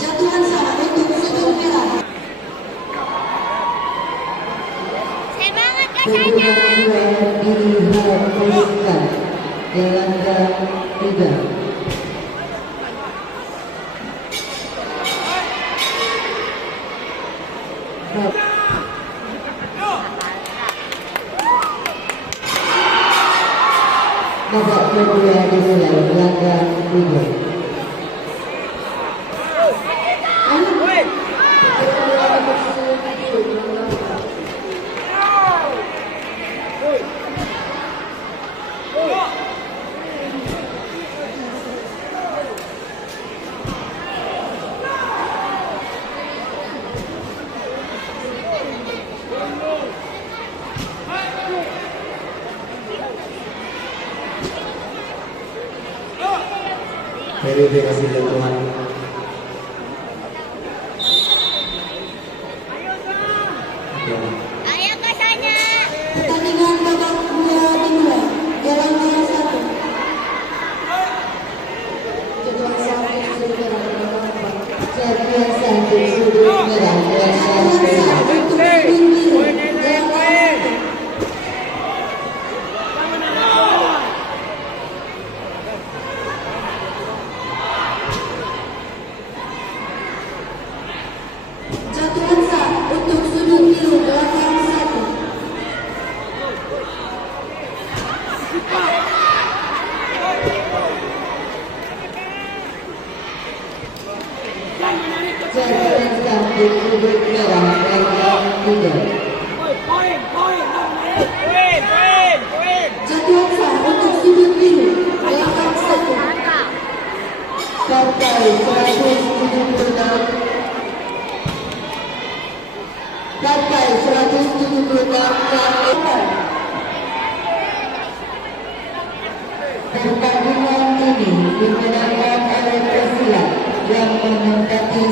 Jatuhan salah untuk sudut merah. Semangat Kak Saya. Dihapuskan Delanda 3. Babak kedua dimulai Belanda 3. Verifikasi jadwal. Ayo ke sana. Pertandingan babak kedua dimulai. Jalan nomor 1. Jadwal 1 sudut merah. Jadwal 1 sudut merah. Jatuhan sah untuk sudut biru belakang 1. Jatuhan sah untuk sudut merah belakang 3. Jatuhan sah untuk sudut biru belakang 1. Partai 176. Partai 176 pertandingan ini dimenangkan oleh pesilat yang menempati